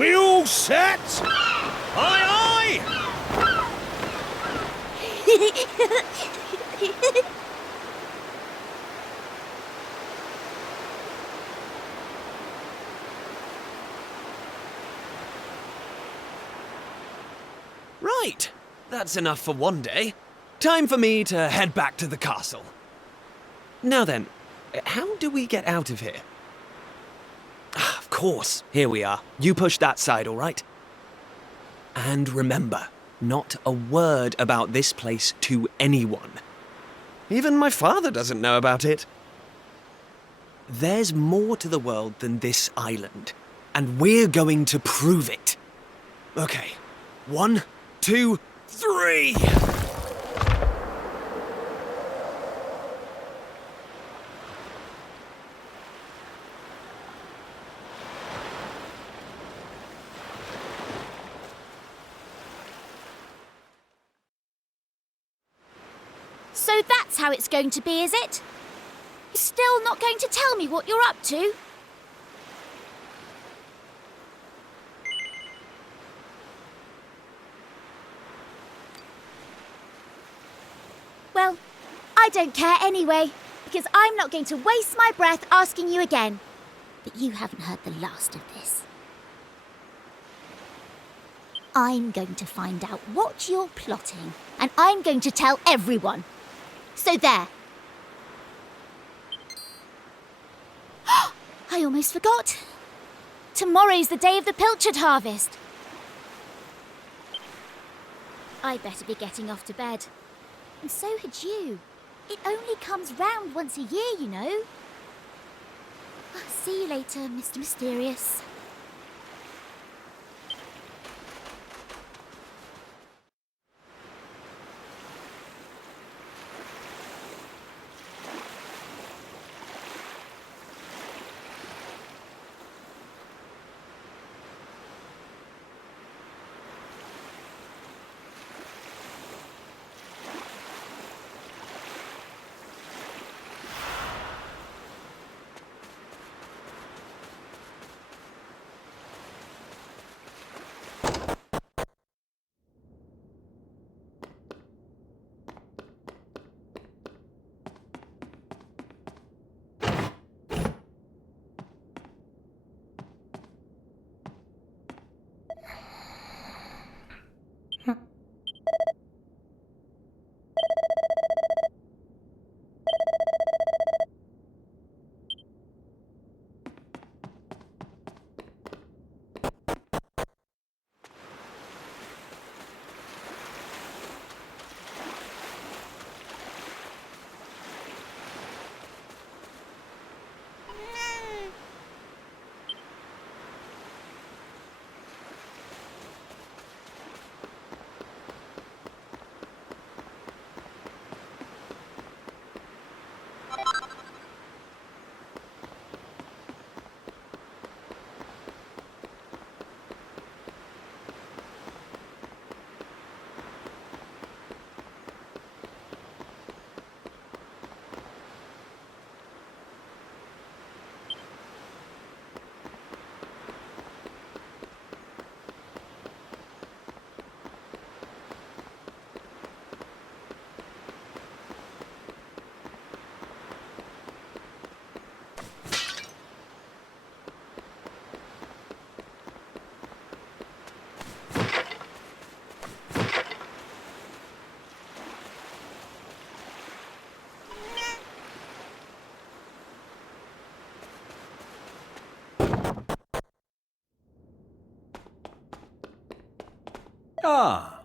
We all set? Aye, aye! Right, that's enough for one day. Time for me to head back to the castle. Now then, how do we get out of here? Ah, of course, here we are. You push that side, all right? And remember, not a word about this place to anyone. Even my father doesn't know about it. There's more to the world than this island, and we're going to prove it. Okay, 1, 2, 3! So that's how it's going to be, is it? You're still not going to tell me what you're up to? Well, I don't care anyway, because I'm not going to waste my breath asking you again. But you haven't heard the last of this. I'm going to find out what you're plotting, and I'm going to tell everyone. So there. I almost forgot. Tomorrow's the day of the pilchard harvest. I better be getting off to bed. And so had you. It only comes round once a year, you know. See you later, Mr. Mysterious. Ah.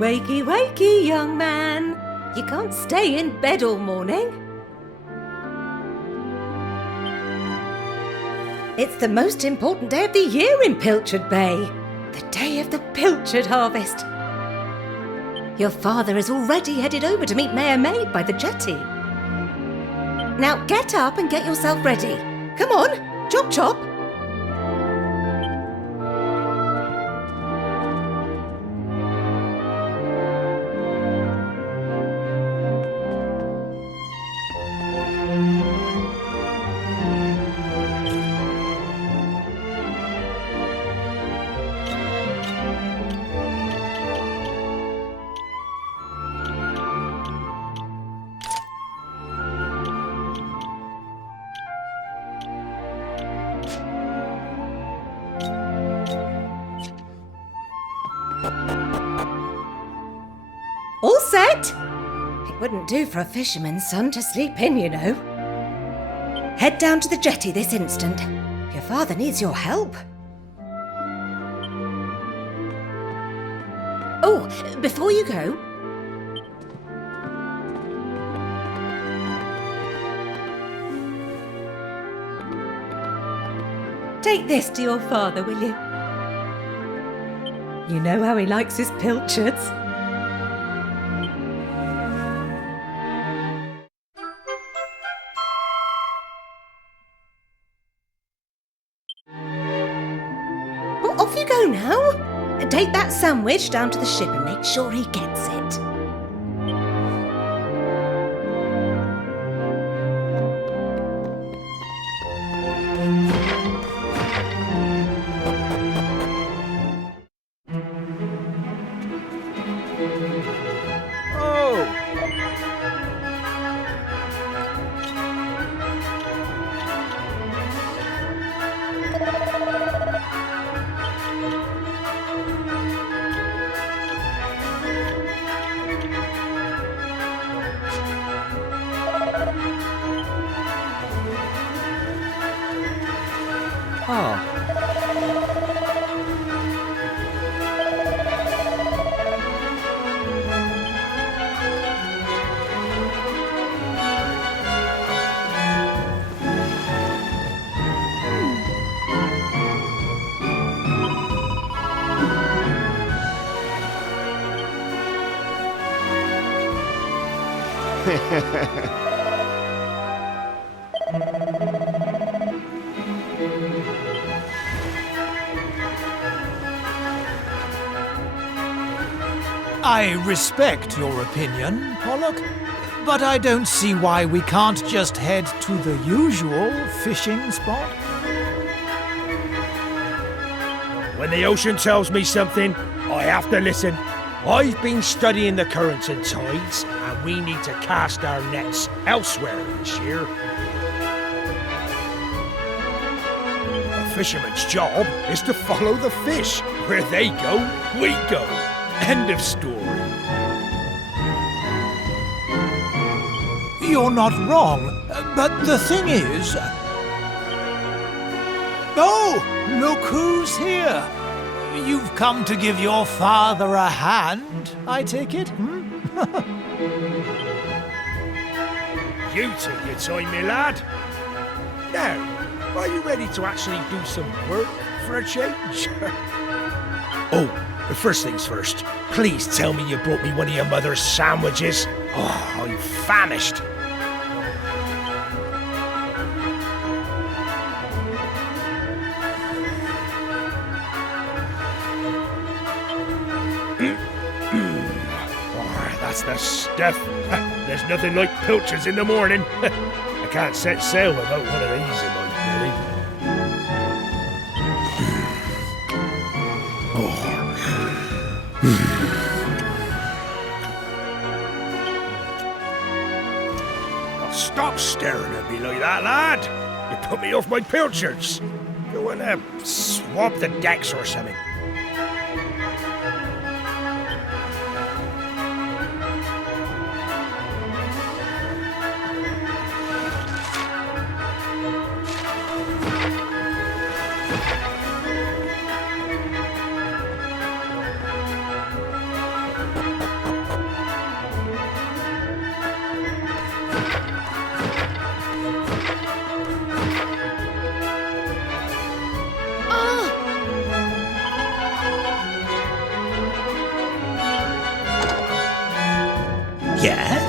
Wakey, wakey, young man. You can't stay in bed all morning. It's the most important day of the year in Pilchard Bay. The day of the pilchard harvest. Your father is already headed over to meet Mayor Maid by the jetty. Now get up and get yourself ready. Come on, chop chop. All set? It wouldn't do for a fisherman's son to sleep in, you know. Head down to the jetty this instant. Your father needs your help. Oh, before you go... take this to your father, will you? You know how he likes his pilchards. Well, off you go now. Take that sandwich down to the ship and make sure he gets it. I respect your opinion, Pollock, but I don't see why we can't just head to the usual fishing spot. When the ocean tells me something, I have to listen. I've been studying the currents and tides, and we need to cast our nets elsewhere this year. A fisherman's job is to follow the fish. Where they go, we go. End of story. You're not wrong, but the thing is... Oh, look who's here. You've come to give your father a hand, I take it? You took your time, my lad. Now, are you ready to actually do some work for a change? Oh, first things first. Please tell me you brought me one of your mother's sandwiches. Oh, I'm famished. That's the stuff. There's nothing like pilchards in the morning. I can't set sail without one of these in my belly. Oh, stop staring at me like that, lad. You put me off my pilchards. Go and swab the decks or something. Yes?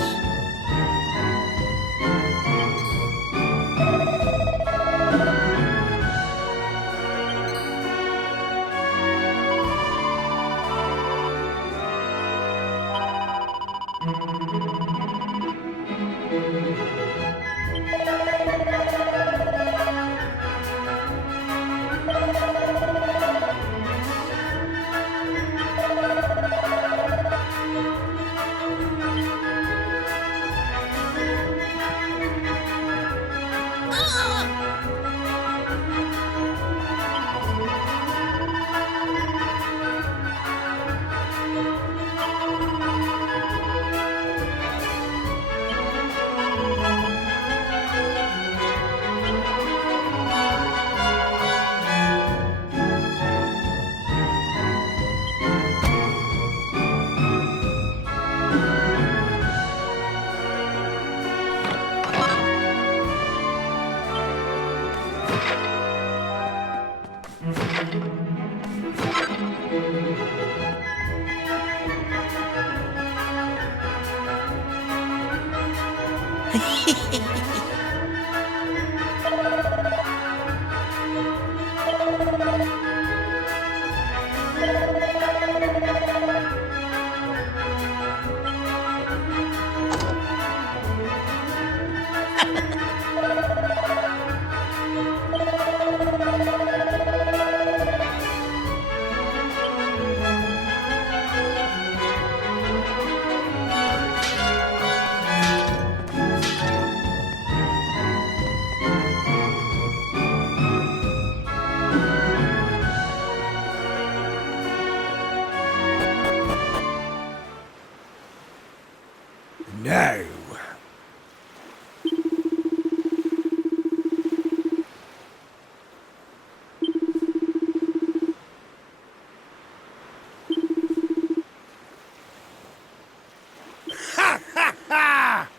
No. Ha ha ha!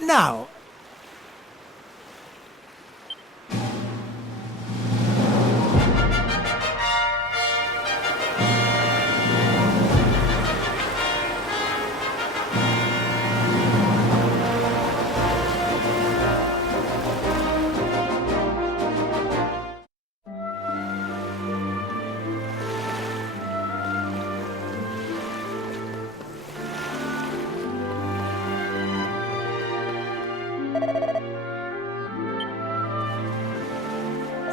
Now,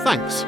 Thanks.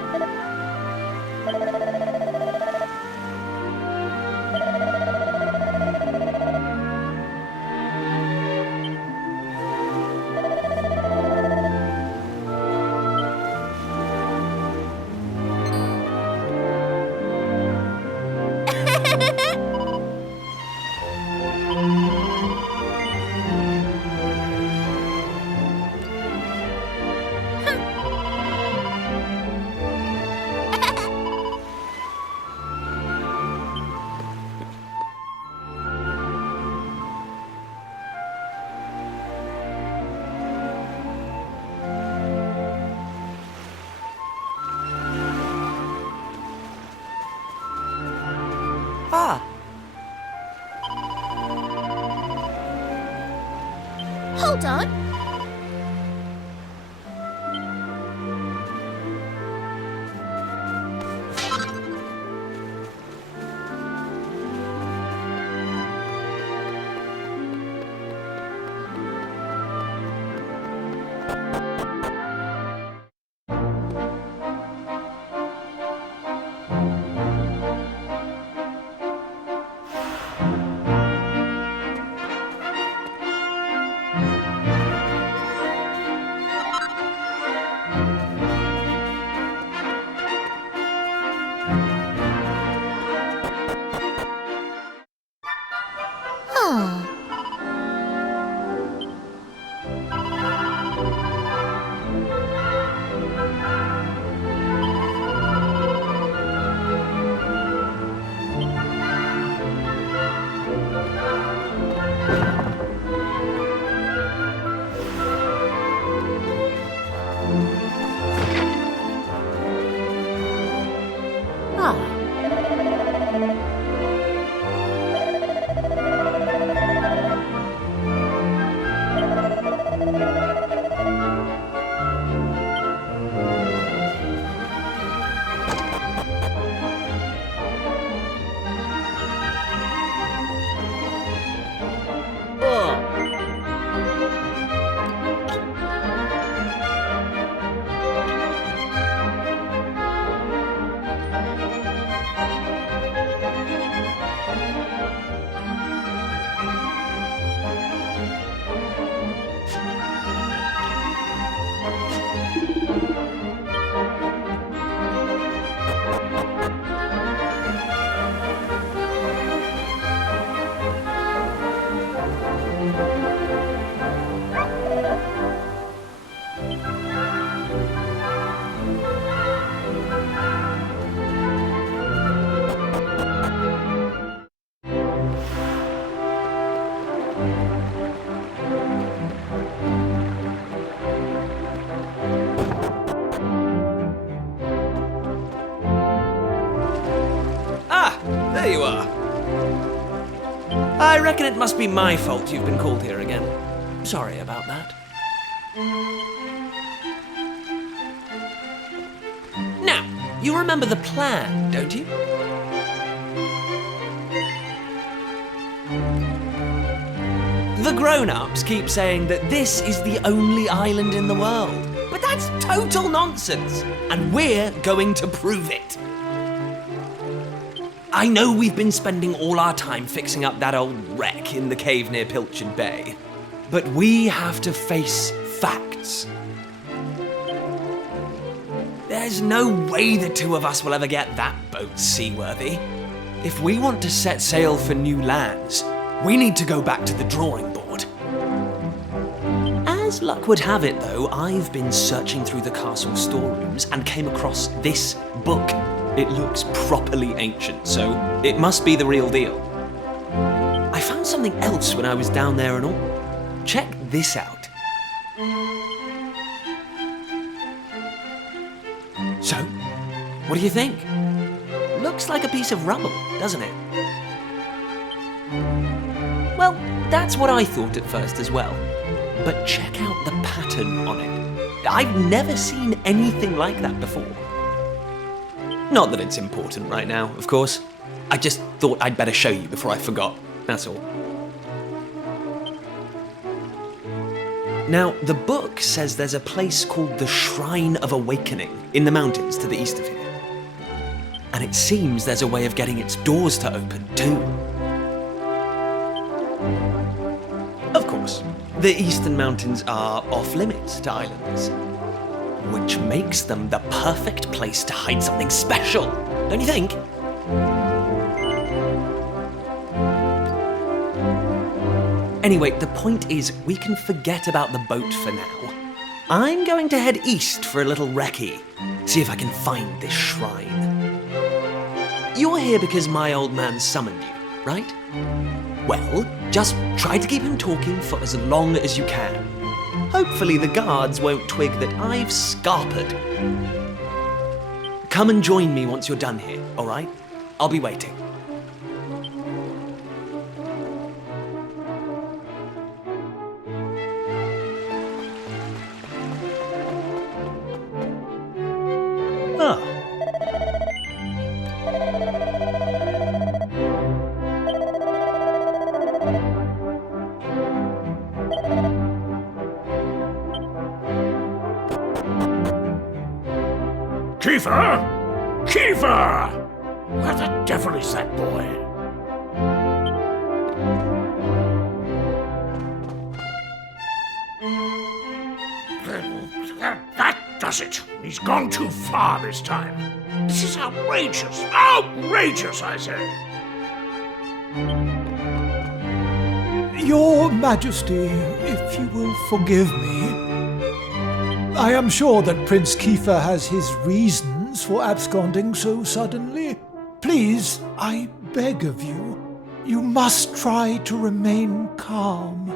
Ah, Hold on. Ah. there you are. I reckon it must be my fault you've been called here again. Sorry about that. Now, you remember the plan, don't you? The grown-ups keep saying that this is the only island in the world. But that's total nonsense, and we're going to prove it. I know we've been spending all our time fixing up that old wreck in the cave near Pilchard Bay, but we have to face facts. There's no way the two of us will ever get that boat seaworthy. If we want to set sail for new lands, we need to go back to the drawing board. As luck would have it, though, I've been searching through the castle storerooms and came across this book. It looks properly ancient, so it must be the real deal. I found something else when I was down there and all. Check this out. So, what do you think? Looks like a piece of rubble, doesn't it? Well, that's what I thought at first as well. But check out the pattern on it. I've never seen anything like that before. Not that it's important right now, of course. I just thought I'd better show you before I forgot, that's all. Now, the book says there's a place called the Shrine of Awakening in the mountains to the east of here. And it seems there's a way of getting its doors to open, too. Of course, the eastern mountains are off-limits to islanders, which makes them the perfect place to hide something special, don't you think? Anyway, the point is, we can forget about the boat for now. I'm going to head east for a little recce, see if I can find this shrine. You're here because my old man summoned you, right? Well, just try to keep him talking for as long as you can. Hopefully the guards won't twig that I've scarpered. Come and join me once you're done here, all right? I'll be waiting. Ah. Kiefer! Kiefer! Where the devil is that boy? That does it. He's gone too far this time. This is outrageous. Outrageous, I say. Your Majesty, if you will forgive me, I am sure that Prince Kiefer has his reasons for absconding so suddenly. Please, I beg of you, you must try to remain calm.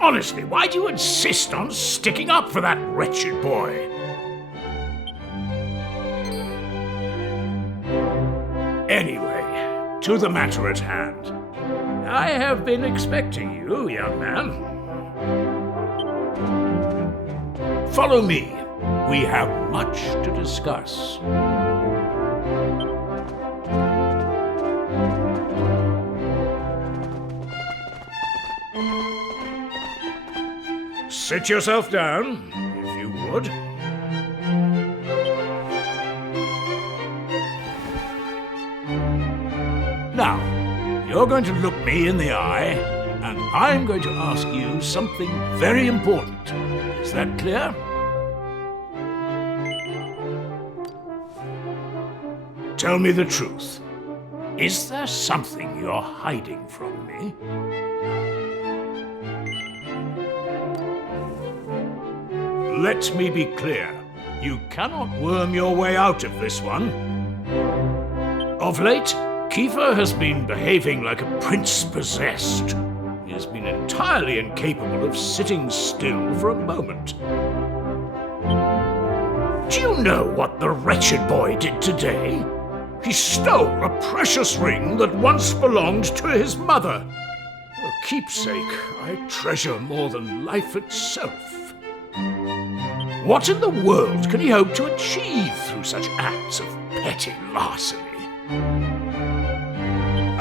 Honestly, why do you insist on sticking up for that wretched boy? Anyway, to the matter at hand. I have been expecting you, young man. Follow me. We have much to discuss. Sit yourself down, if you would. Now, you're going to look me in the eye, and I'm going to ask you something very important. Is that clear? Tell me the truth. Is there something you're hiding from me? Let me be clear. You cannot worm your way out of this one. Of late, Kiefer has been behaving like a prince possessed. He has been entirely incapable of sitting still for a moment. Do you know what the wretched boy did today? He stole a precious ring that once belonged to his mother. A keepsake I treasure more than life itself. What in the world can he hope to achieve through such acts of petty larceny?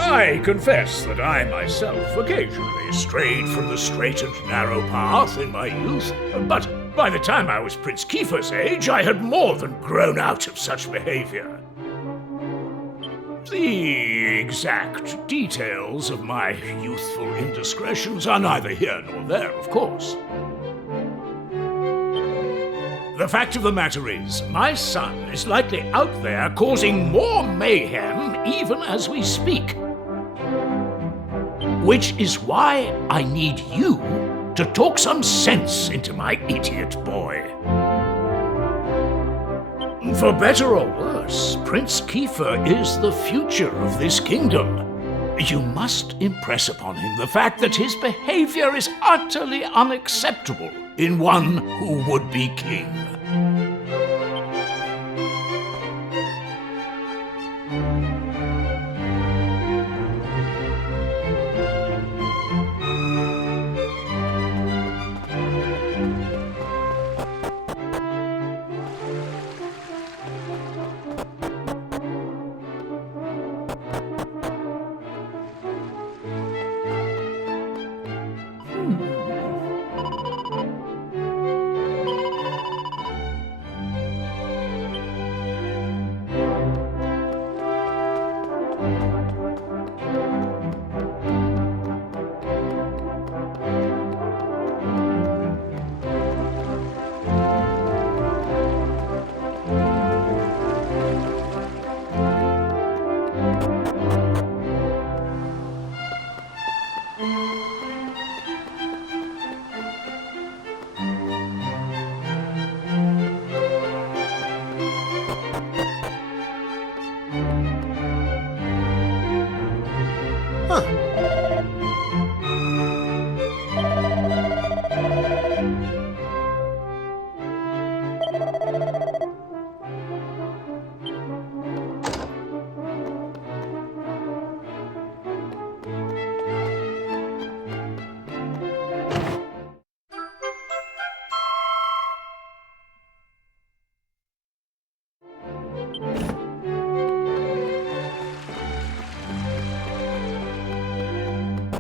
I confess that I myself occasionally strayed from the straight and narrow path in my youth, but by the time I was Prince Kiefer's age, I had more than grown out of such behavior. The exact details of my youthful indiscretions are neither here nor there, of course. The fact of the matter is, my son is likely out there causing more mayhem even as we speak. Which is why I need you to talk some sense into my idiot boy. For better or worse, Prince Kiefer is the future of this kingdom. You must impress upon him the fact that his behavior is utterly unacceptable in one who would be king.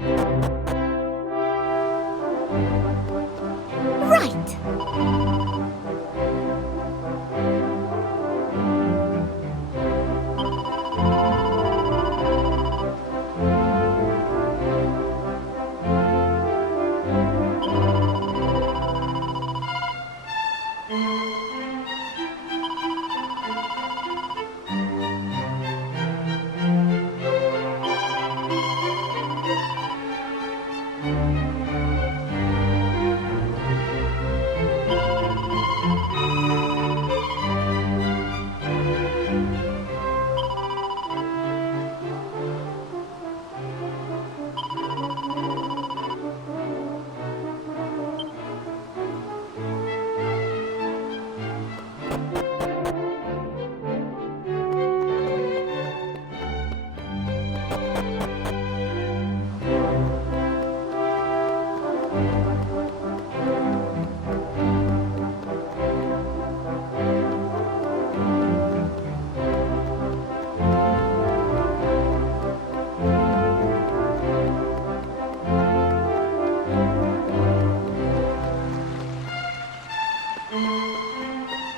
Right.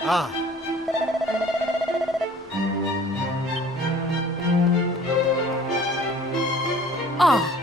Ah. Ah.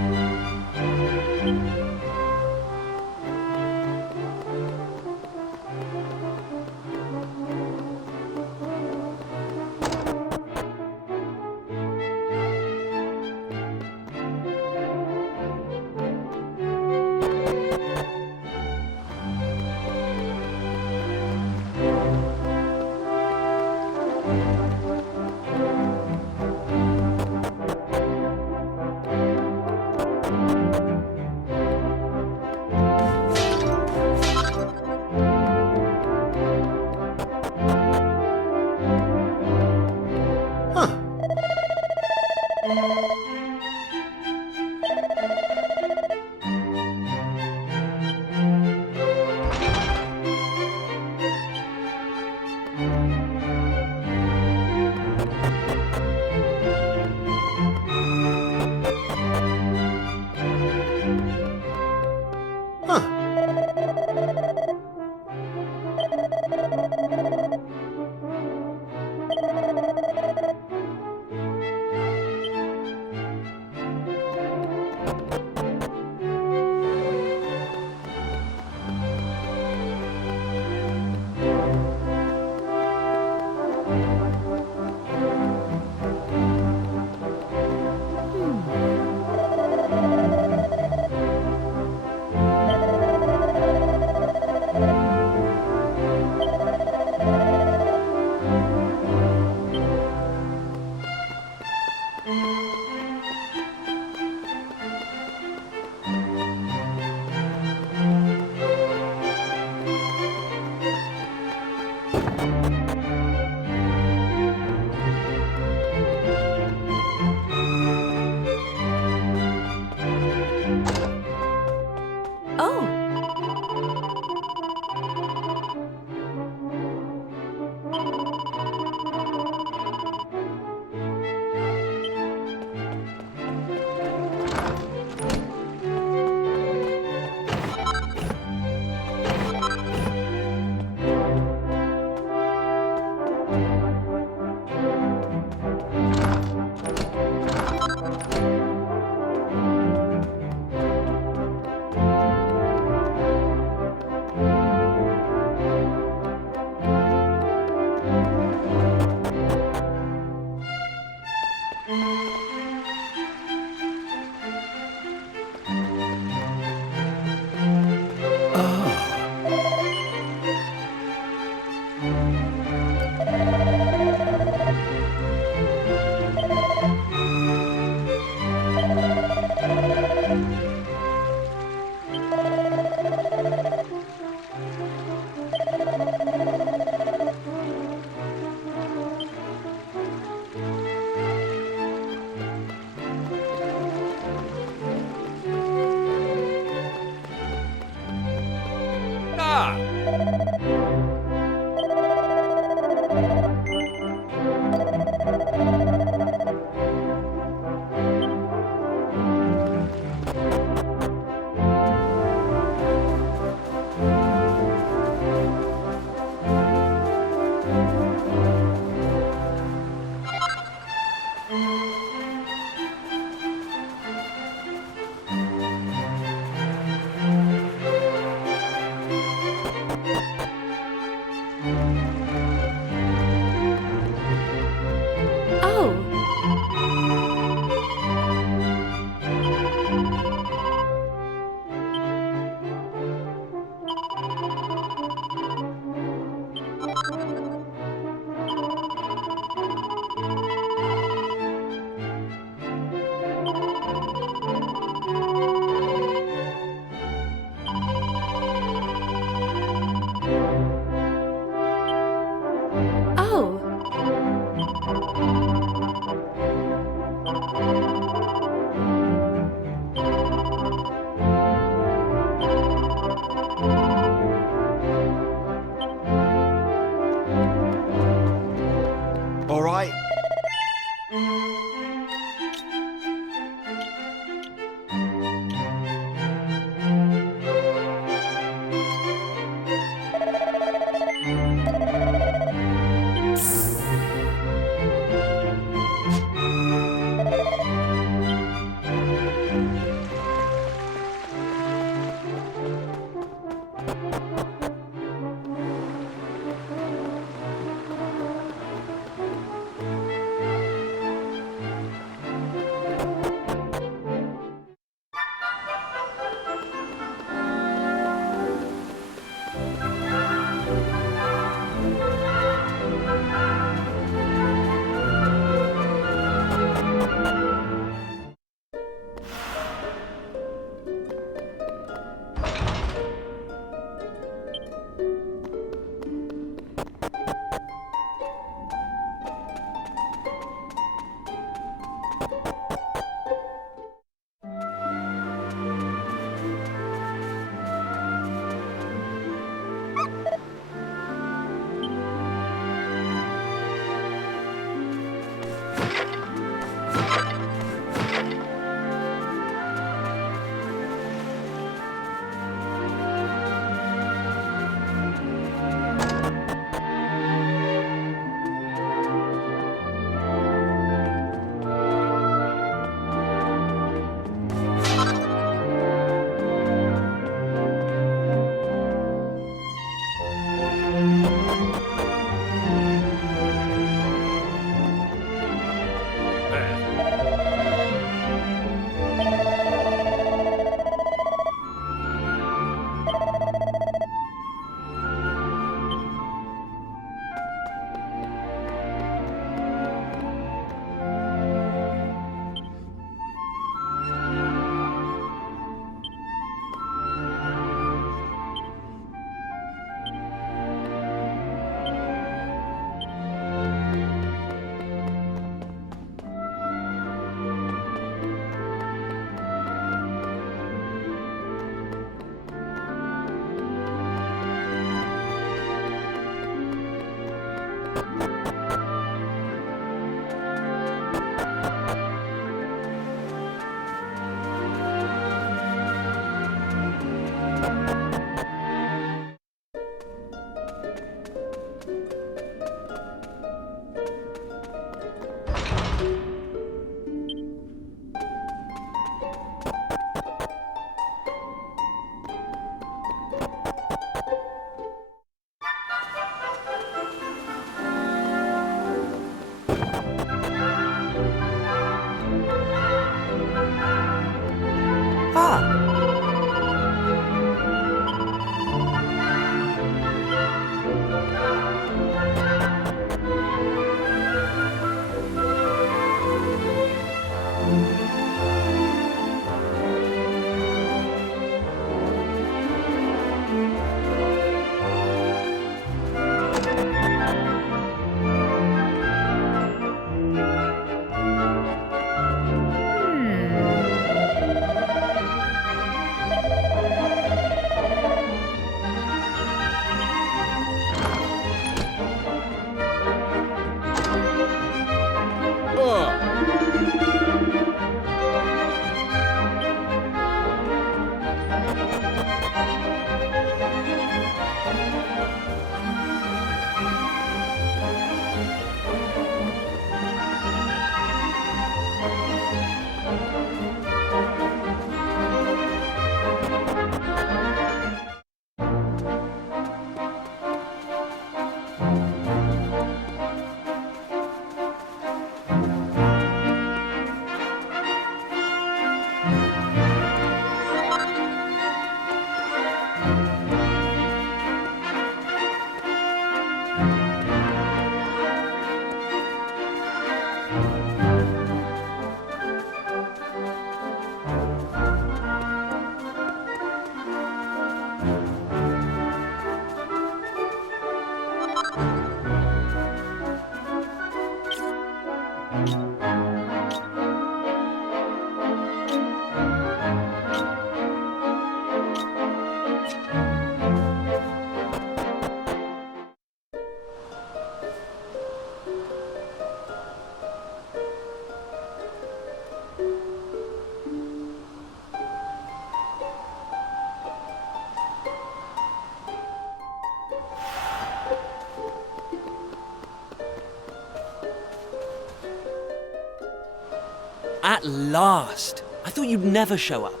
At last! I thought you'd never show up.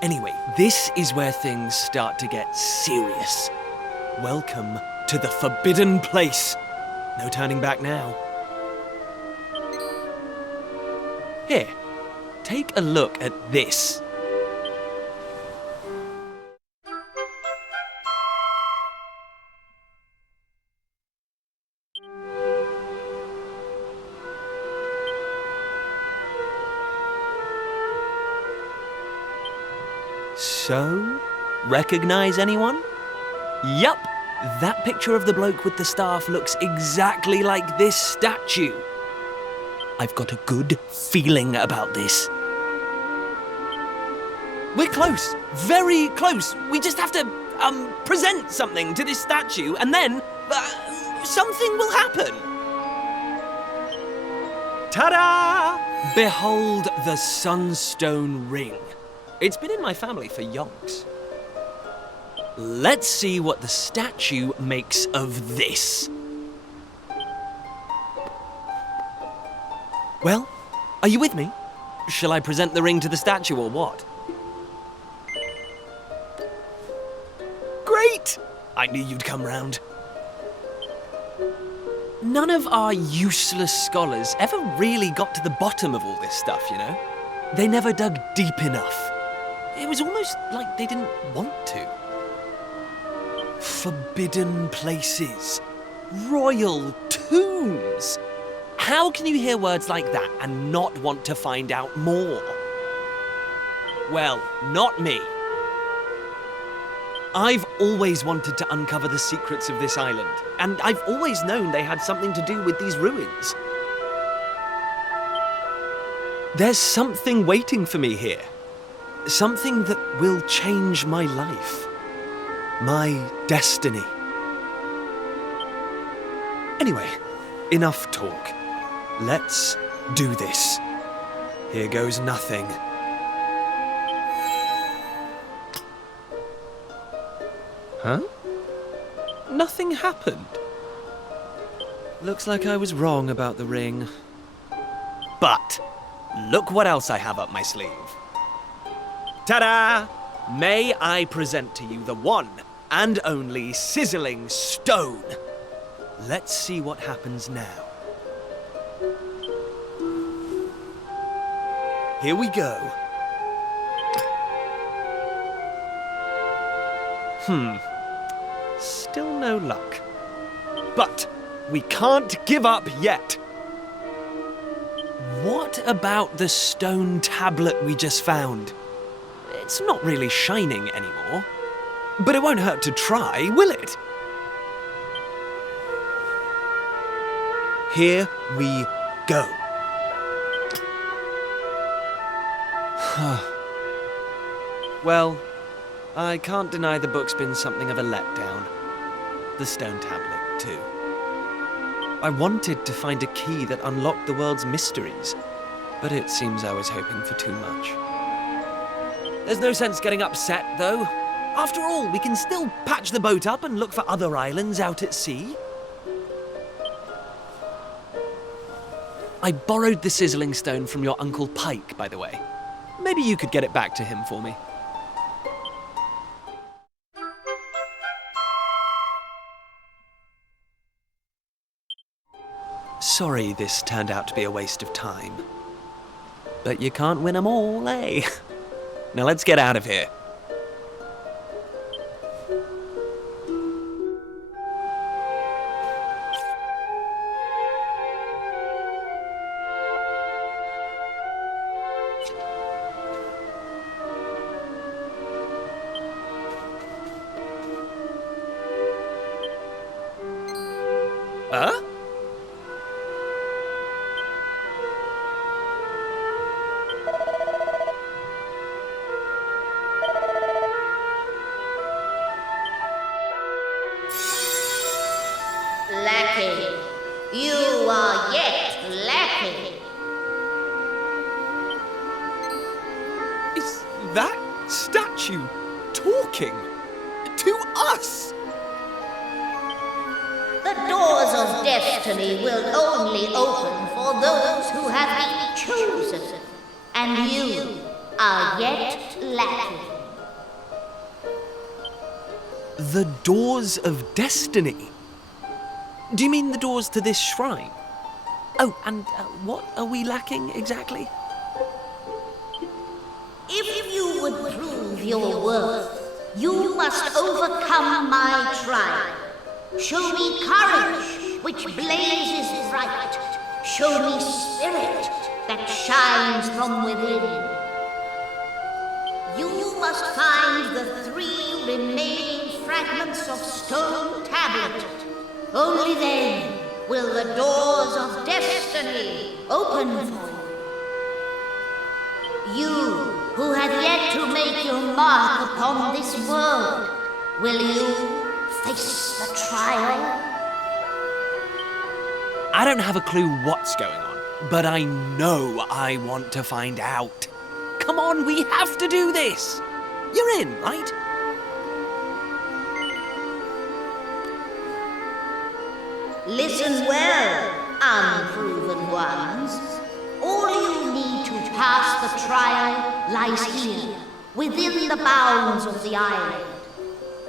Anyway, this is where things start to get serious. Welcome to the forbidden place. No turning back now. Here, take a look at this. So, recognize anyone? Yup, that picture of the bloke with the staff looks exactly like this statue. I've got a good feeling about this. We're close, very close. We just have to, present something to this statue and then, something will happen. Ta-da! Behold the Sunstone Ring. It's been in my family for yonks. Let's see what the statue makes of this. Well, are you with me? Shall I present the ring to the statue or what? Great! I knew you'd come round. None of our useless scholars ever really got to the bottom of all this stuff, you know? They never dug deep enough. It was almost like they didn't want to. Forbidden places. Royal tombs. How can you hear words like that and not want to find out more? Well, not me. I've always wanted to uncover the secrets of this island, and I've always known they had something to do with these ruins. There's something waiting for me here. Something that will change my life. My destiny. Anyway, enough talk. Let's do this. Here goes nothing. Huh? Nothing happened. Looks like I was wrong about the ring. But look what else I have up my sleeve. Ta-da! May I present to you the one and only sizzling stone. Let's see what happens now. Here we go. Still no luck. But we can't give up yet. What about the stone tablet we just found? It's not really shining anymore. But it won't hurt to try, will it? Here we go. Well, I can't deny the book's been something of a letdown. The stone tablet, too. I wanted to find a key that unlocked the world's mysteries, but it seems I was hoping for too much. There's no sense getting upset, though. After all, we can still patch the boat up and look for other islands out at sea. I borrowed the sizzling stone from your Uncle Pike, by the way. Maybe you could get it back to him for me. Sorry this turned out to be a waste of time. But you can't win 'em all, eh? Now let's get out of here. Huh? Lacking. You are yet lacking. Is that statue talking to us? The doors of destiny will only open for those who have been chosen, and you are yet lacking. The doors of destiny? Do you mean the doors to this shrine? Oh, and what are we lacking exactly? If you would prove your worth, you must overcome my trial. Show me courage, which blazes bright. Show me spirit that shines from within. You must find the 3 remaining fragments of stone tablet. Only then will the doors of destiny open for you. You who have yet to make your mark upon this world, will you face the trial? I don't have a clue what's going on, but I know I want to find out. Come on, we have to do this. You're in, right? Listen well, unproven ones. All you need to pass the trial lies here, within the bounds of the island.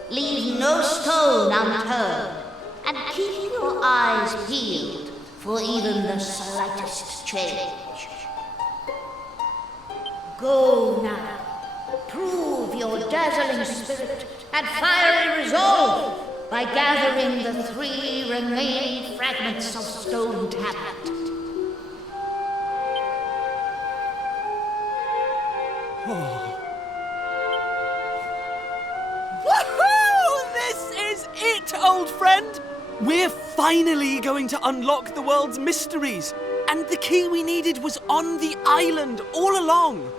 Leave no stone unturned, and keep your eyes peeled for even the slightest change. Go now. Prove your dazzling spirit and fiery resolve by gathering the 3 remaining fragments of stone tablet. Woohoo! This is it, old friend! We're finally going to unlock the world's mysteries, and the key we needed was on the island all along.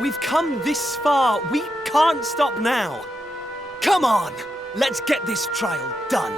We've come this far. We can't stop now. Come on, let's get this trial done.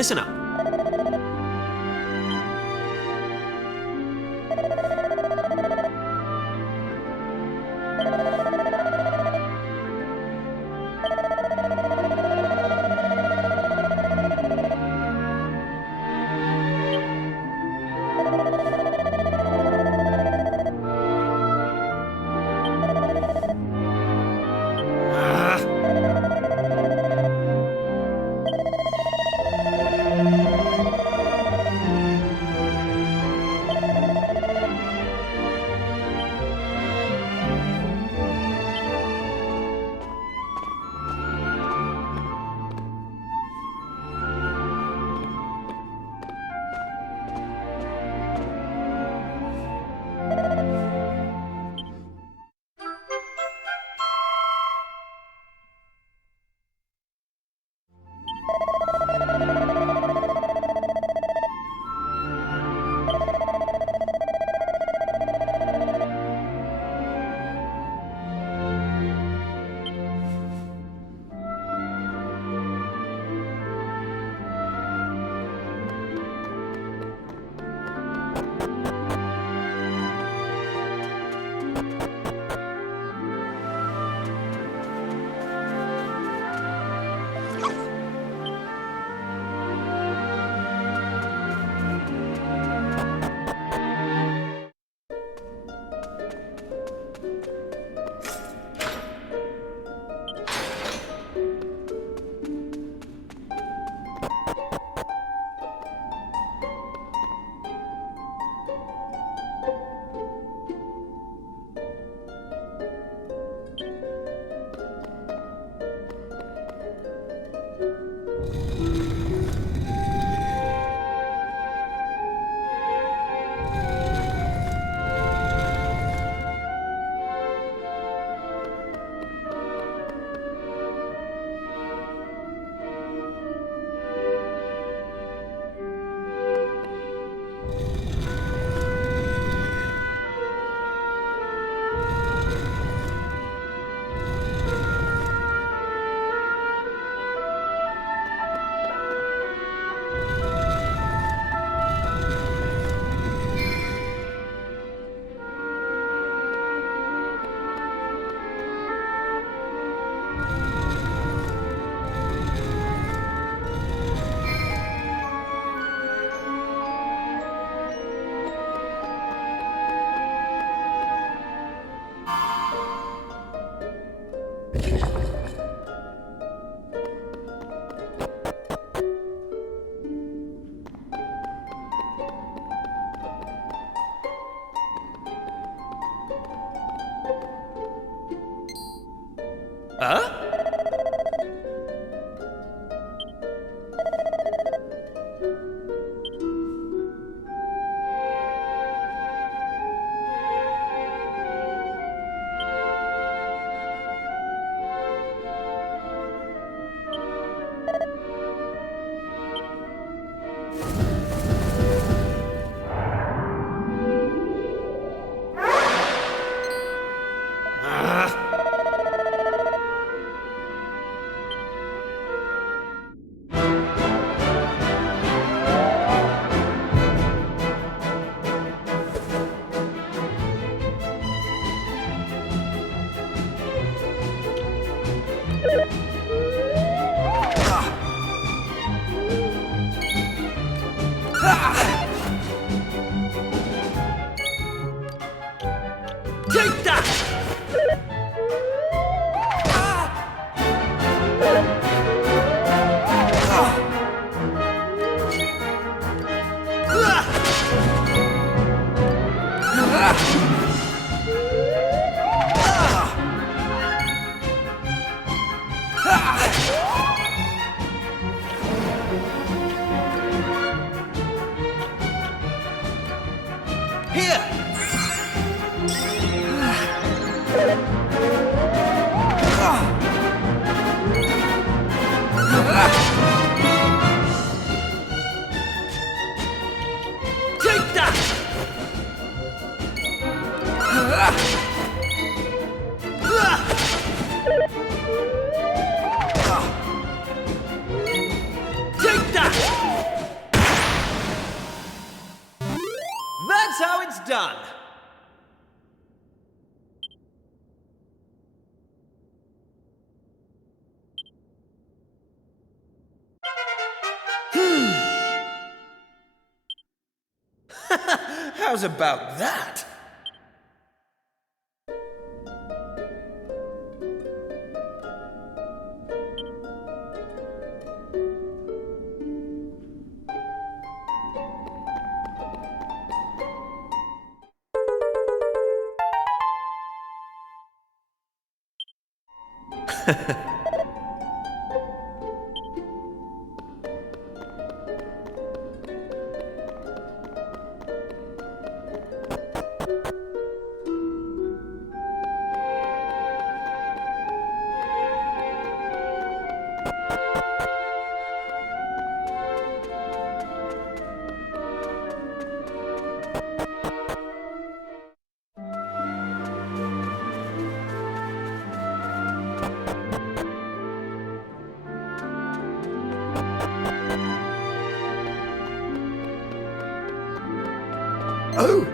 Listen up. Huh? Take that! Here! Take that! Take that! That's how it's done. How's about that? Oh!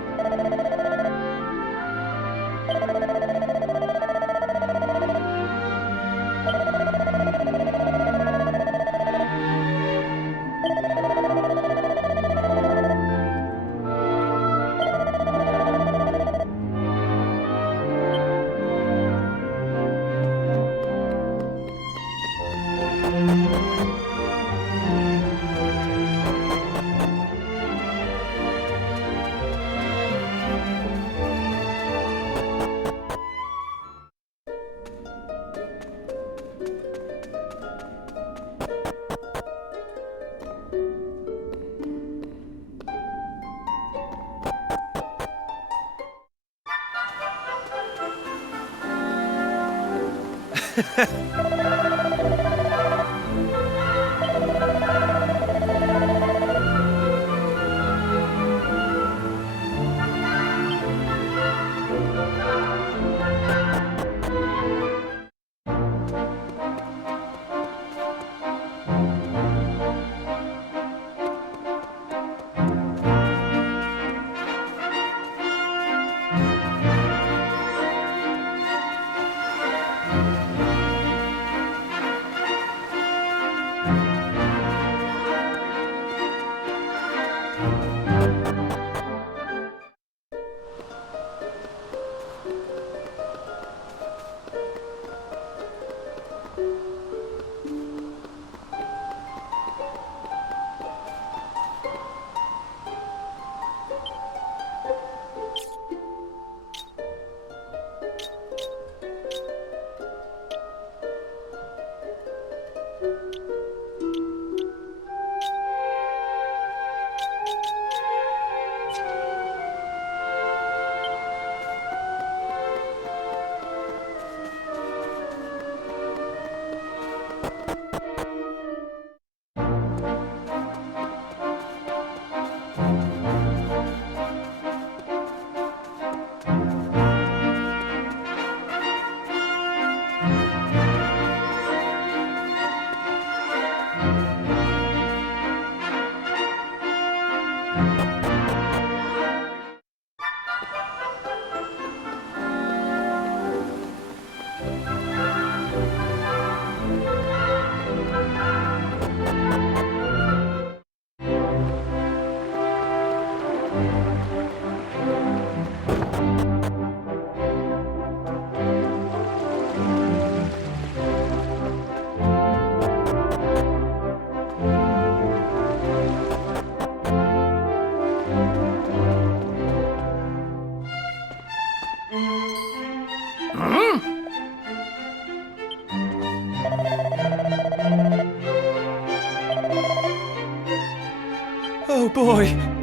Oh boy.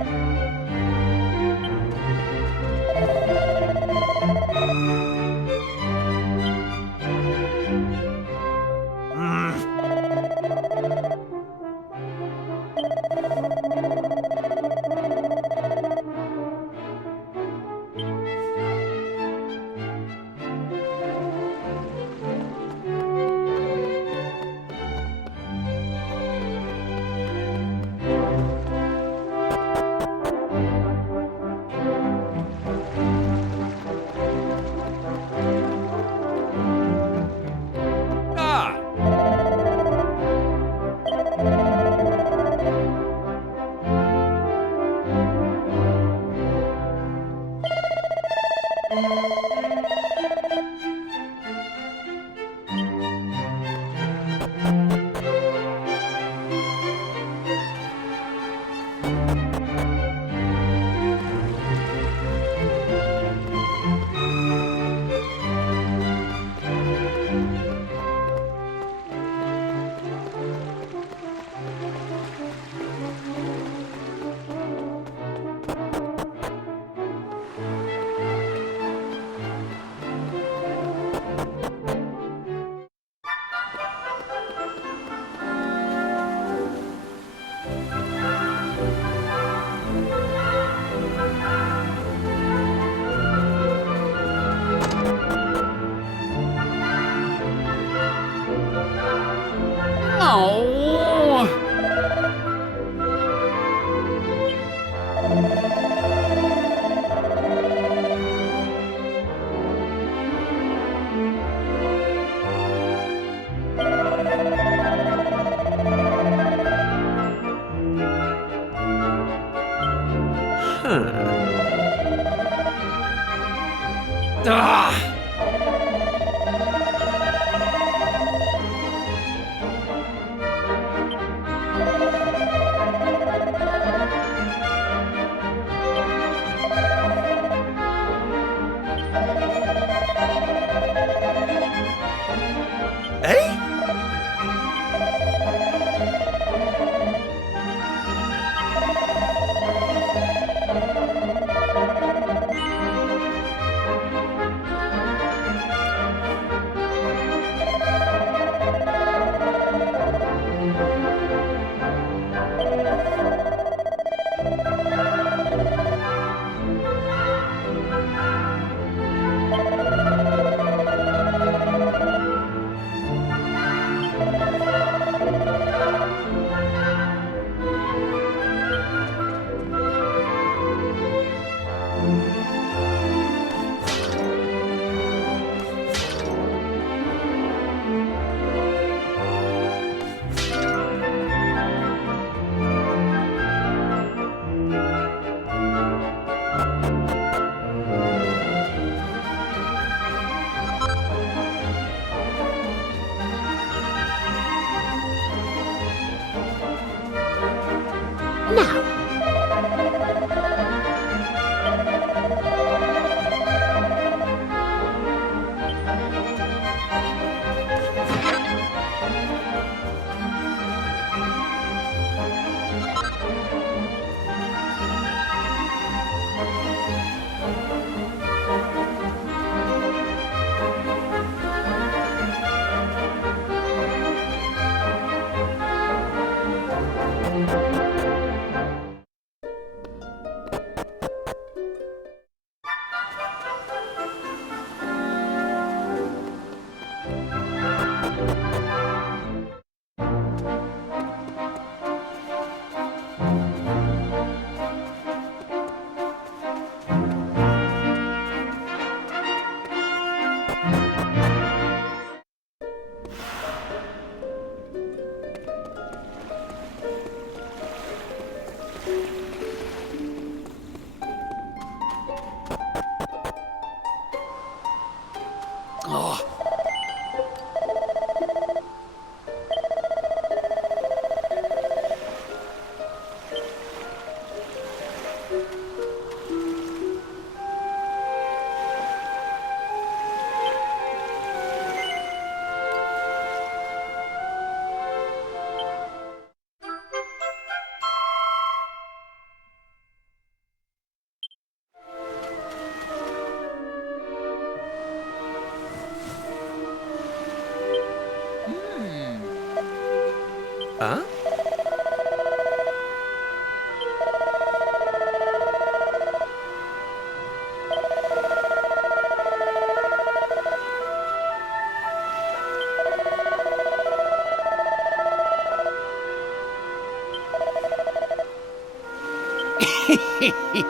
Eh? Ayo? Eh?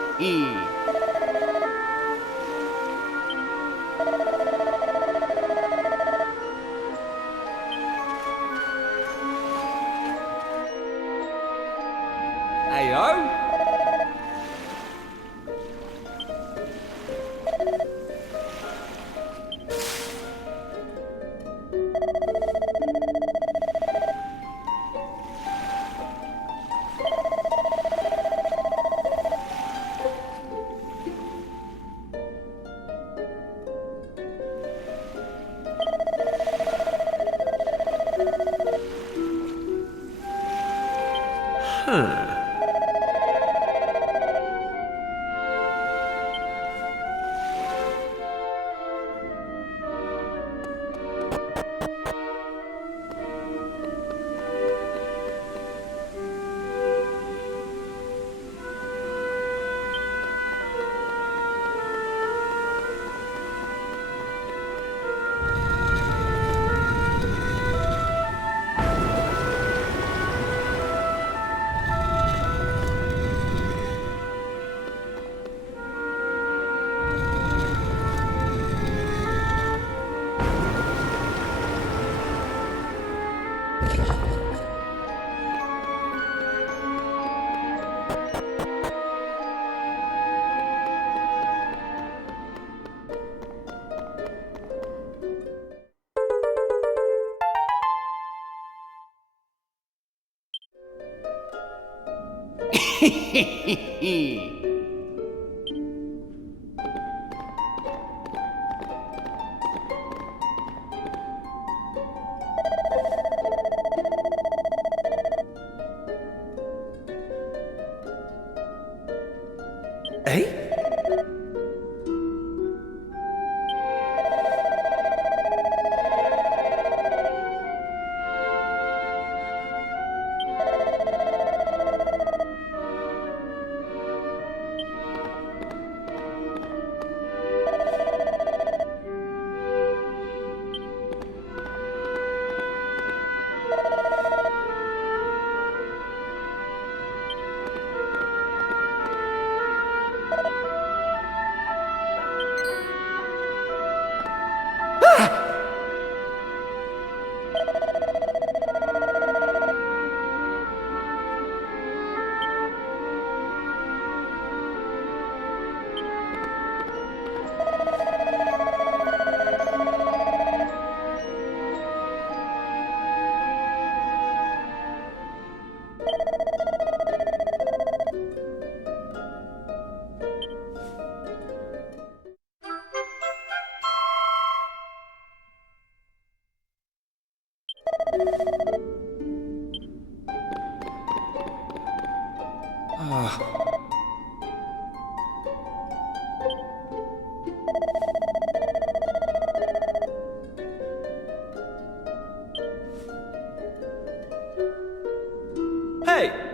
Hey!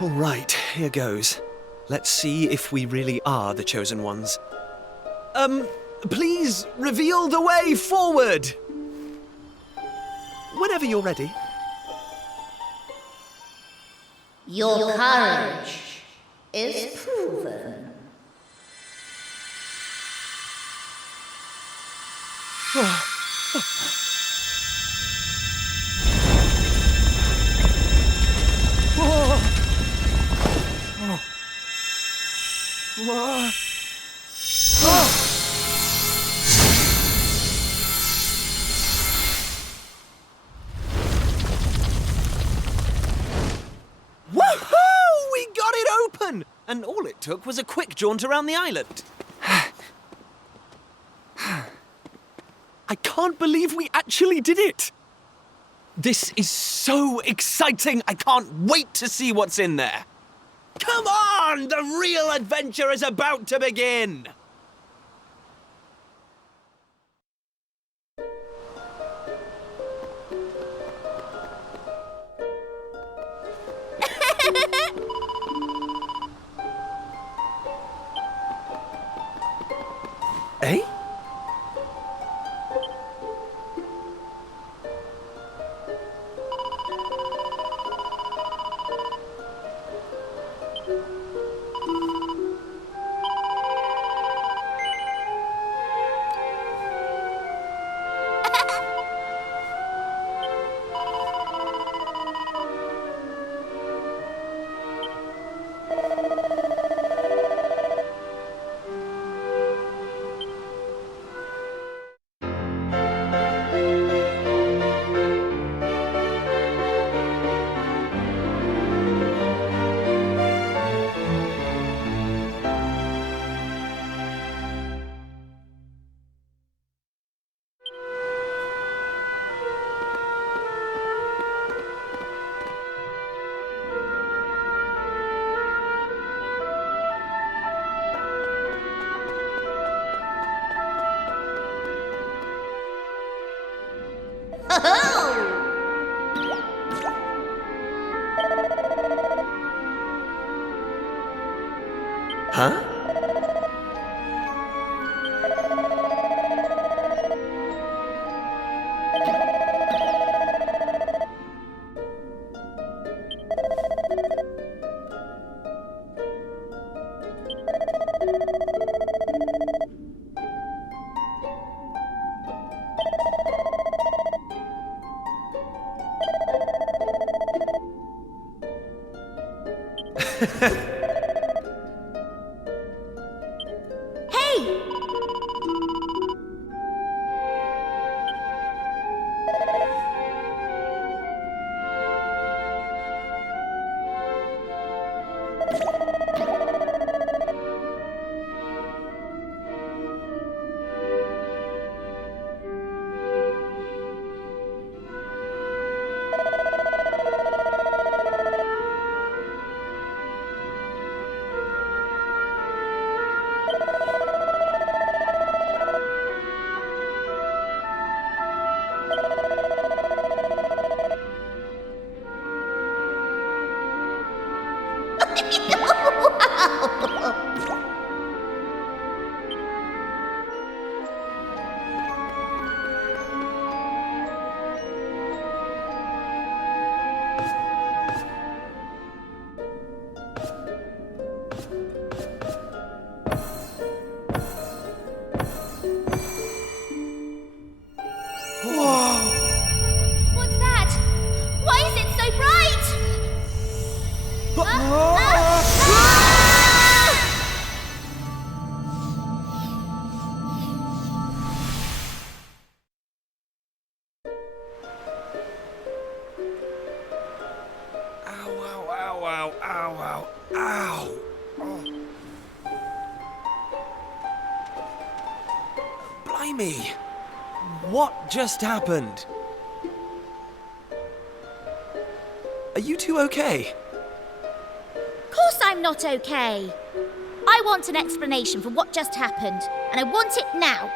All right, here goes. Let's see if we really are the chosen ones. Please reveal the way forward! Whenever you're ready. Your courage is proven. Woohoo! We got it open! And all it took was a quick jaunt around the island. I can't believe we actually did it! This is so exciting! I can't wait to see what's in there! Come on! The real adventure is about to begin! Eh? Huh? What's that? Why is it so bright? Ow. Blimey! What just happened? Are you two okay? Of course I'm not okay. I want an explanation for what just happened, and I want it now.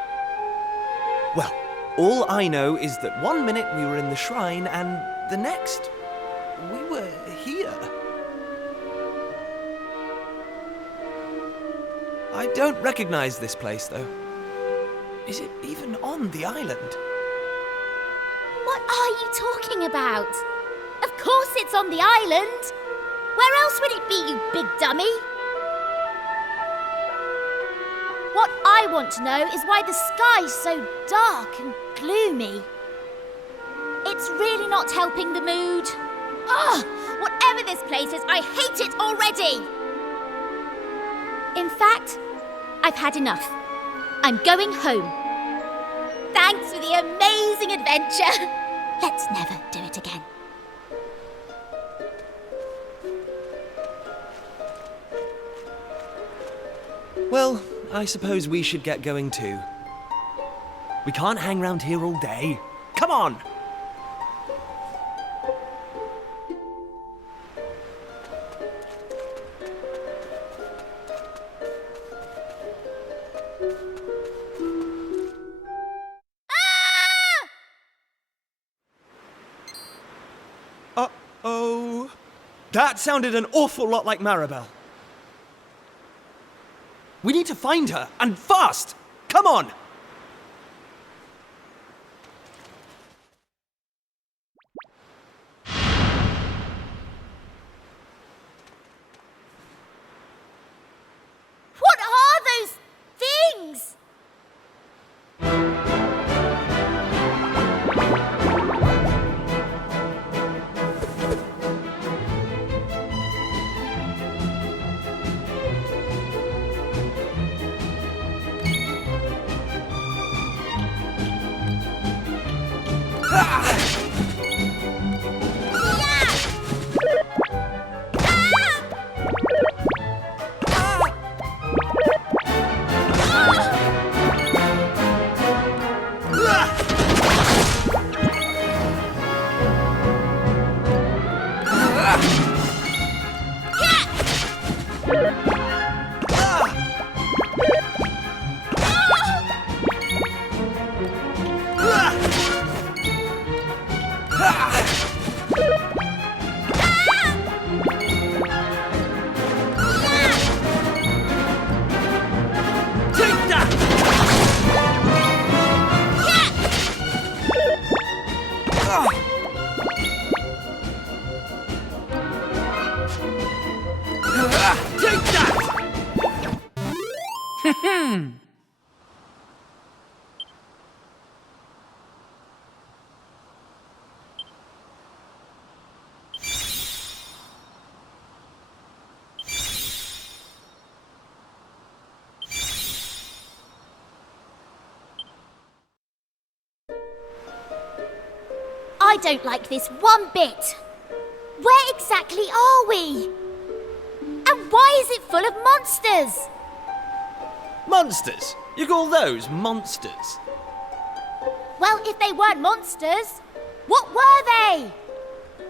Well, all I know is that 1 minute we were in the shrine and the next, we were here. I don't recognize this place, though. Is it even on the island? What are you talking about? Of course it's on the island. Where else would it be, you big dummy? What I want to know is why the sky's so dark and gloomy. It's really not helping the mood. Ugh! Whatever this place is, I hate it already! In fact, I've had enough. I'm going home. Thanks for the amazing adventure. Let's never do it again. Well, I suppose we should get going too. We can't hang around here all day. Come on! Uh-oh. That sounded an awful lot like Maribel. We need to find her, and fast! Come on! What are those things? I don't like this one bit. Where exactly are we? And why is it full of monsters? Monsters? You call those monsters? Well, if they weren't monsters, what were they?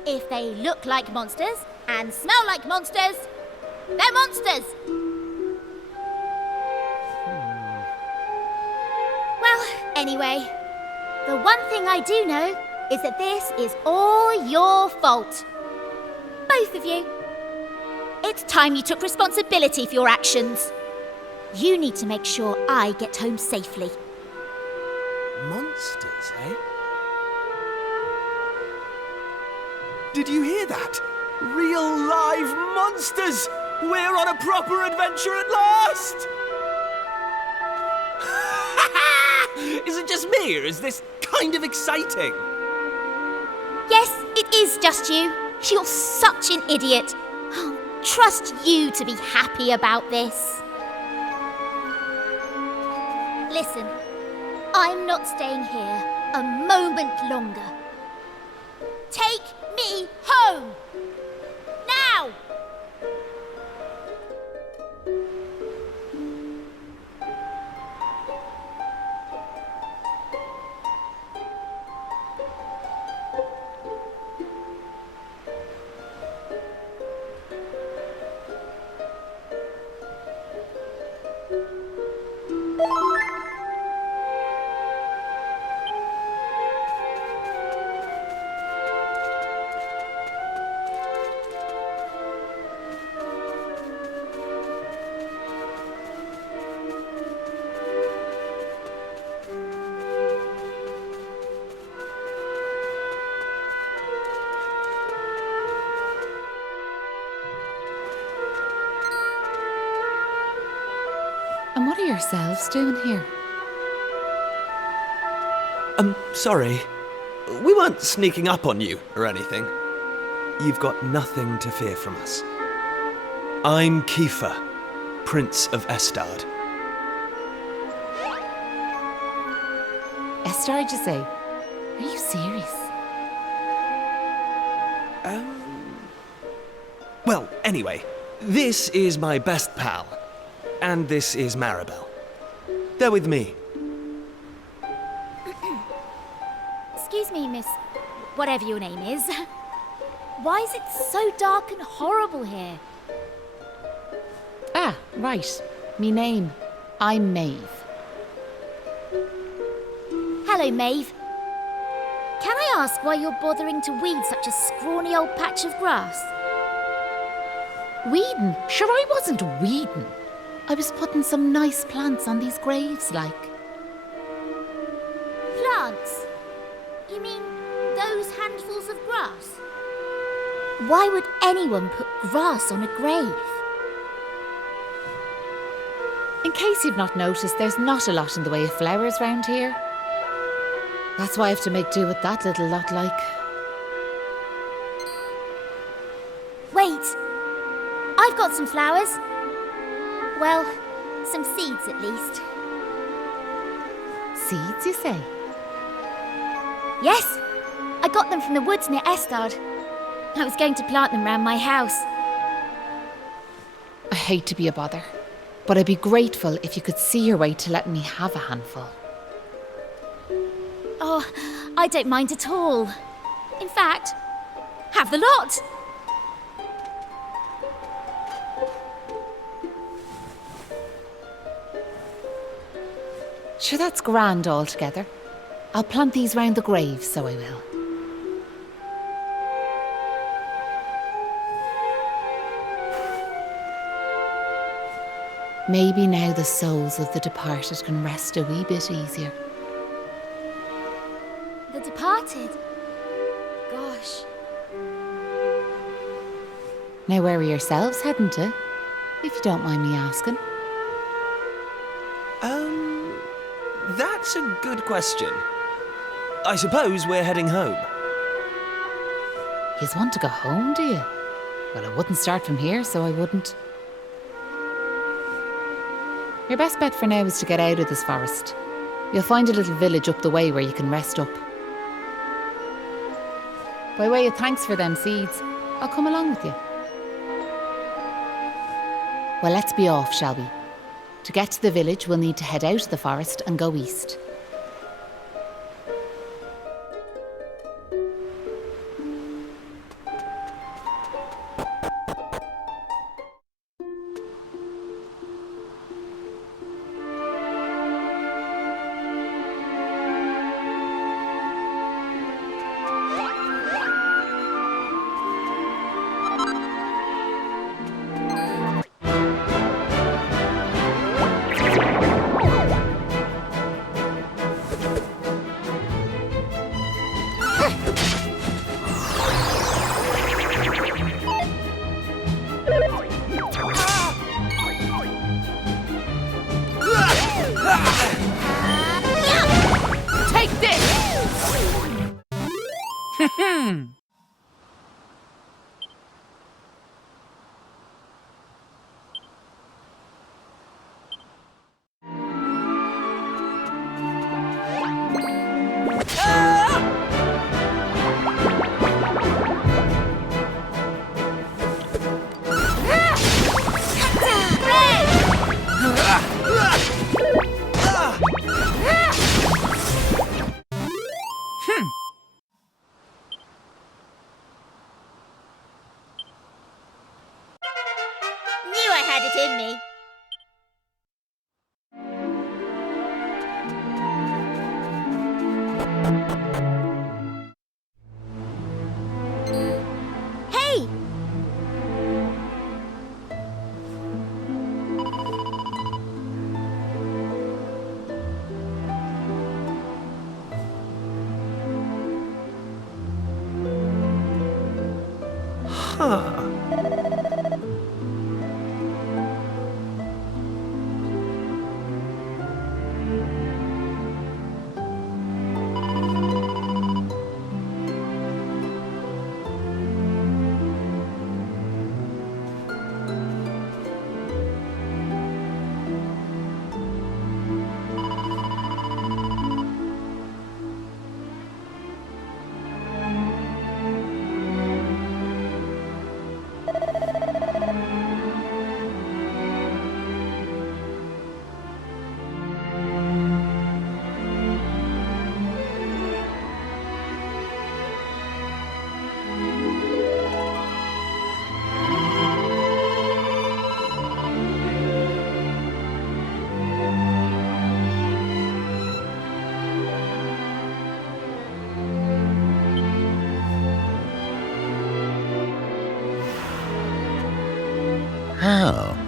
If they look like monsters and smell like monsters, they're monsters. Well, anyway, the one thing I do know is that this is all your fault. Both of you. It's time you took responsibility for your actions. You need to make sure I get home safely. Monsters, eh? Did you hear that? Real live monsters! We're on a proper adventure at last! Is it just me, or is this kind of exciting? Yes, it is just you. You're such an idiot. I'll trust you to be happy about this. Listen, I'm not staying here a moment longer. Take me home! Now! yourselves doing here? Sorry. We weren't sneaking up on you or anything. You've got nothing to fear from us. I'm Kiefer, Prince of Estard. Estard, you say? Are you serious? Well, anyway, this is my best pal. And this is Maribel. They're with me. Excuse me, miss. Whatever your name is. Why is it so dark and horrible here? Ah, right. Me name. I'm Maeve. Hello, Maeve. Can I ask why you're bothering to weed such a scrawny old patch of grass? Weeding? Sure, I wasn't weeding. I was putting some nice plants on these graves, like. Plants? You mean those handfuls of grass? Why would anyone put grass on a grave? In case you've not noticed, there's not a lot in the way of flowers round here. That's why I have to make do with that little lot, like. Wait! I've got some flowers. Well, some seeds at least. Seeds, you say? Yes, I got them from the woods near Estard. I was going to plant them round my house. I hate to be a bother, but I'd be grateful if you could see your way to letting me have a handful. Oh, I don't mind at all. In fact, have the lot. Sure, that's grand altogether. I'll plant these round the grave, so I will. Maybe now the souls of the departed can rest a wee bit easier. The departed? Gosh. Now where are yourselves heading to? If you don't mind me asking. That's a good question. I suppose we're heading home. Yous want to go home, do you? Well, I wouldn't start from here, so I wouldn't. Your best bet for now is to get out of this forest. You'll find a little village up the way where you can rest up. By way of thanks for them seeds, I'll come along with you. Well, let's be off, shall we? To get to the village, we'll need to head out of the forest and go east. Take this! Knew I had it in me. Hey! Huh. Oh.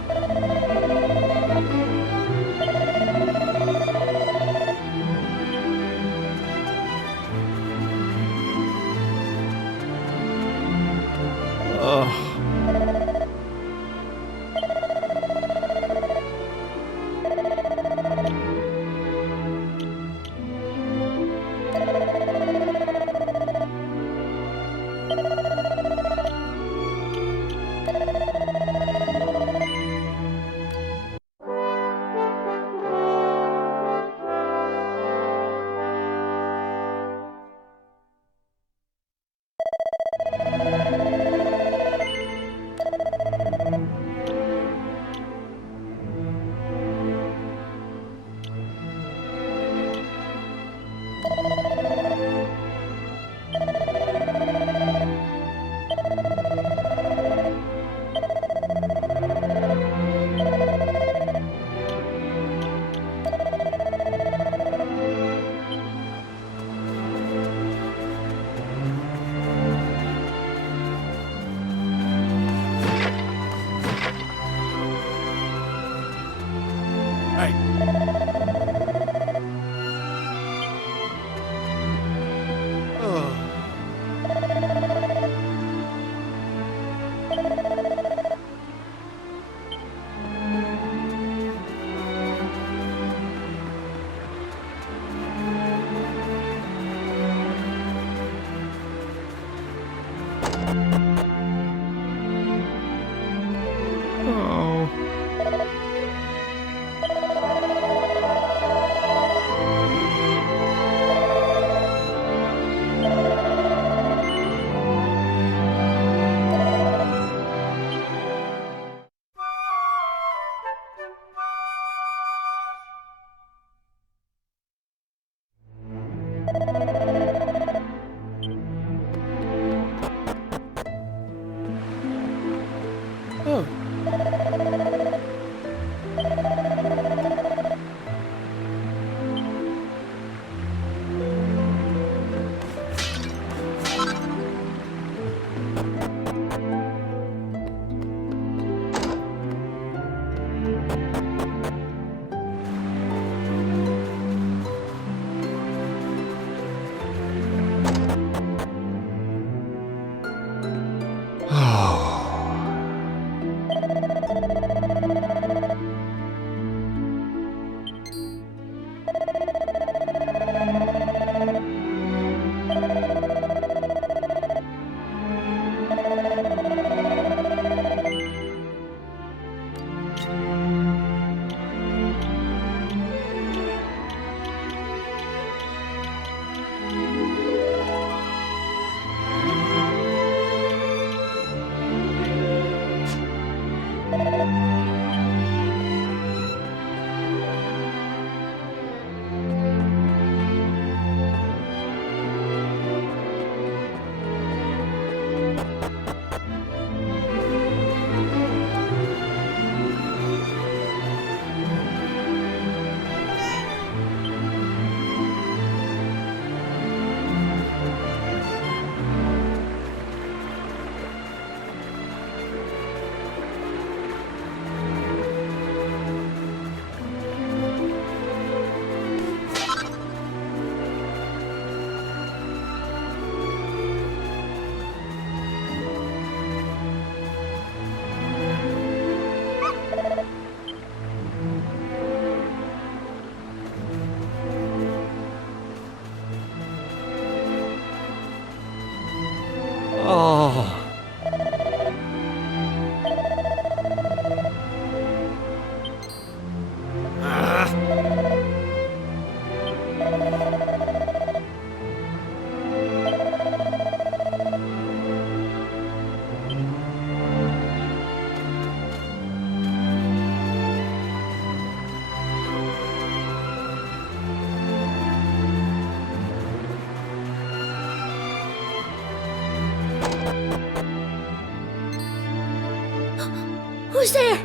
Who's there?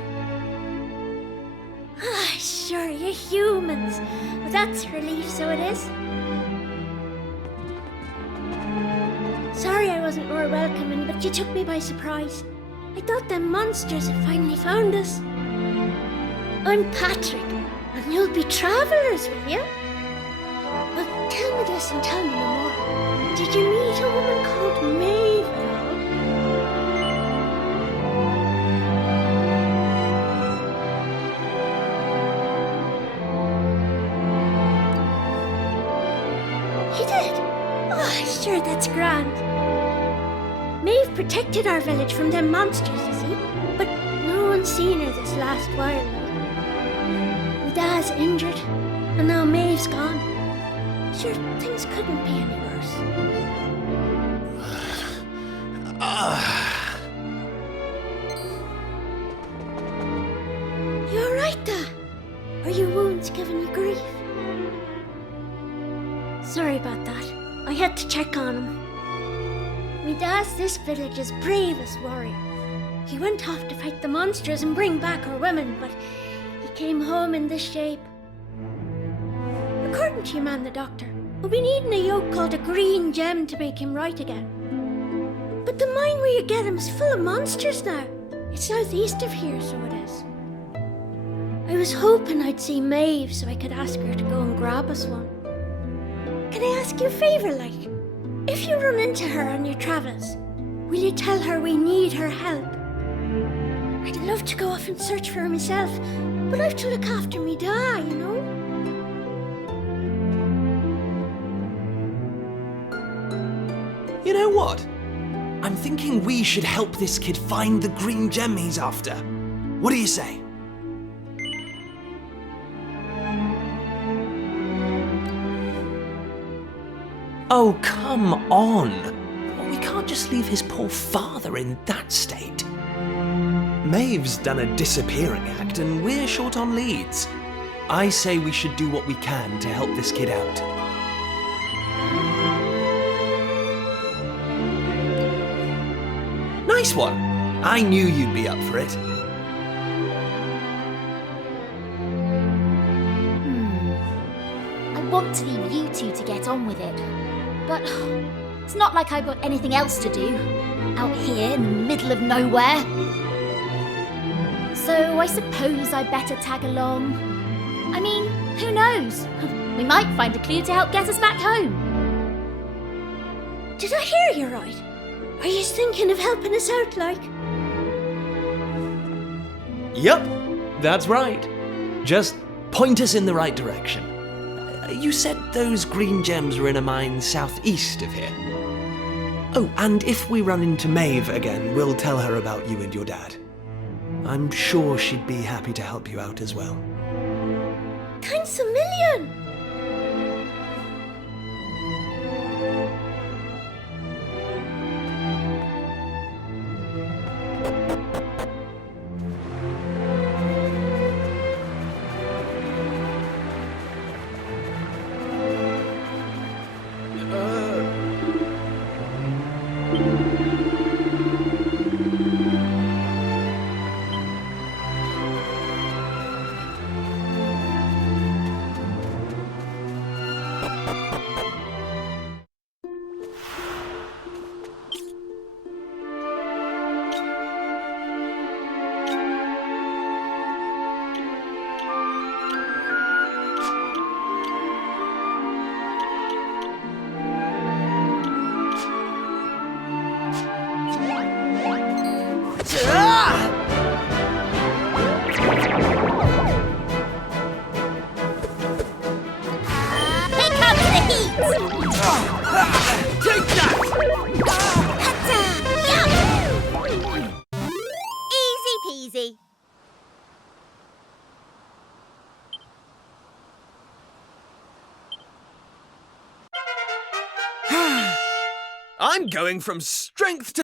Ah, sure, you're humans. Well, that's a relief, so it is. Sorry I wasn't more welcoming, but you took me by surprise. I thought them monsters had finally found us. I'm Patrick, and you'll be travellers, will you? Well, tell me this and tell me no more. Did you meet a woman called Maeve at all? You did? Oh, sure, that's grand. Maeve protected our village from them monsters, you see, but no one's seen her this last while. My dad's injured, and now Maeve's gone. Sure, things couldn't be any worse. You alright, Dad? Are your wounds giving you grief? Sorry about that. I had to check on him. Me dad's this village's bravest warrior. He went off to fight the monsters and bring back our women, but he came home in this shape. According to your man, the doctor, we'll be needing a yoke called a green gem to make him right again. But the mine where you get him is full of monsters now. It's southeast of here, so it is. I was hoping I'd see Maeve so I could ask her to go and grab us one. Can I ask you a favour, like? If you run into her on your travels, will you tell her we need her help? I'd love to go off and search for her myself, but I've to look after me dad, you know? You know what? I'm thinking we should help this kid find the green gem he's after. What do you say? Oh, come on. We can't just leave his poor father in that state. Maeve's done a disappearing act and we're short on leads. I say we should do what we can to help this kid out. Nice one. I knew you'd be up for it. I want to leave you two to get on with it. But it's not like I've got anything else to do out here in the middle of nowhere. So I suppose I better tag along. I mean, who knows? We might find a clue to help get us back home. Did I hear you right? Are you thinking of helping us out, like? Yup, that's right. Just point us in the right direction. You said those green gems were in a mine southeast of here. Oh, and if we run into Maeve again, we'll tell her about you and your dad. I'm sure she'd be happy to help you out as well. Thanks a million! Take that! Easy peasy. I'm going from strength to...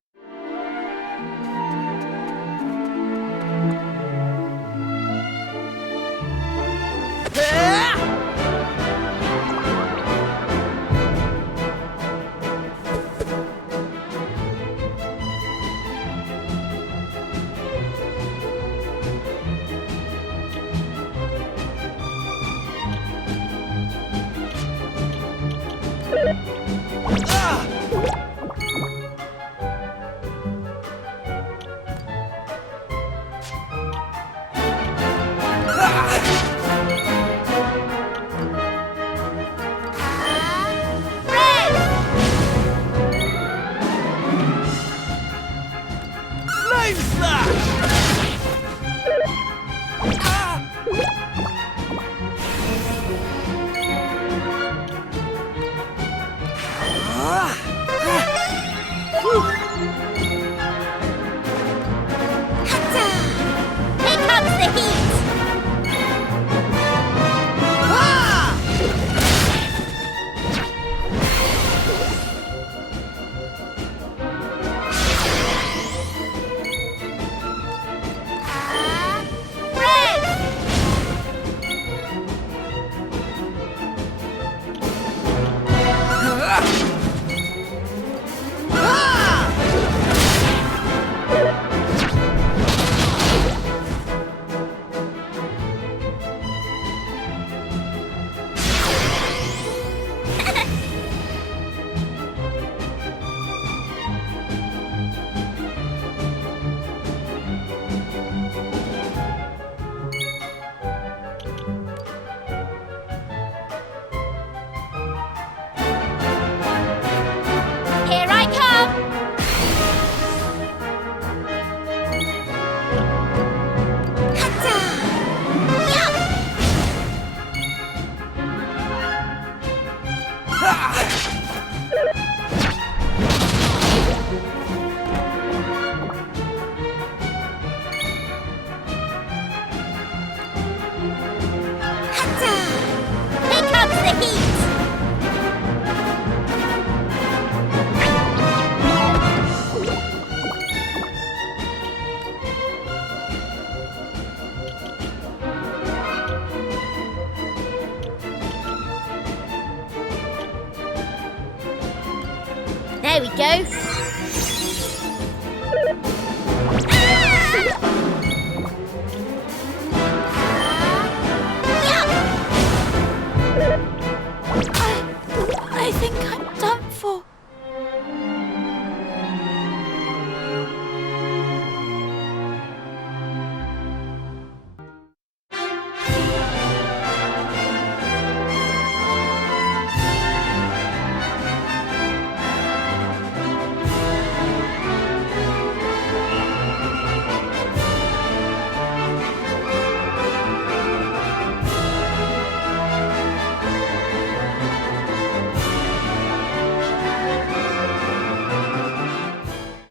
There we go. I think I'm done for.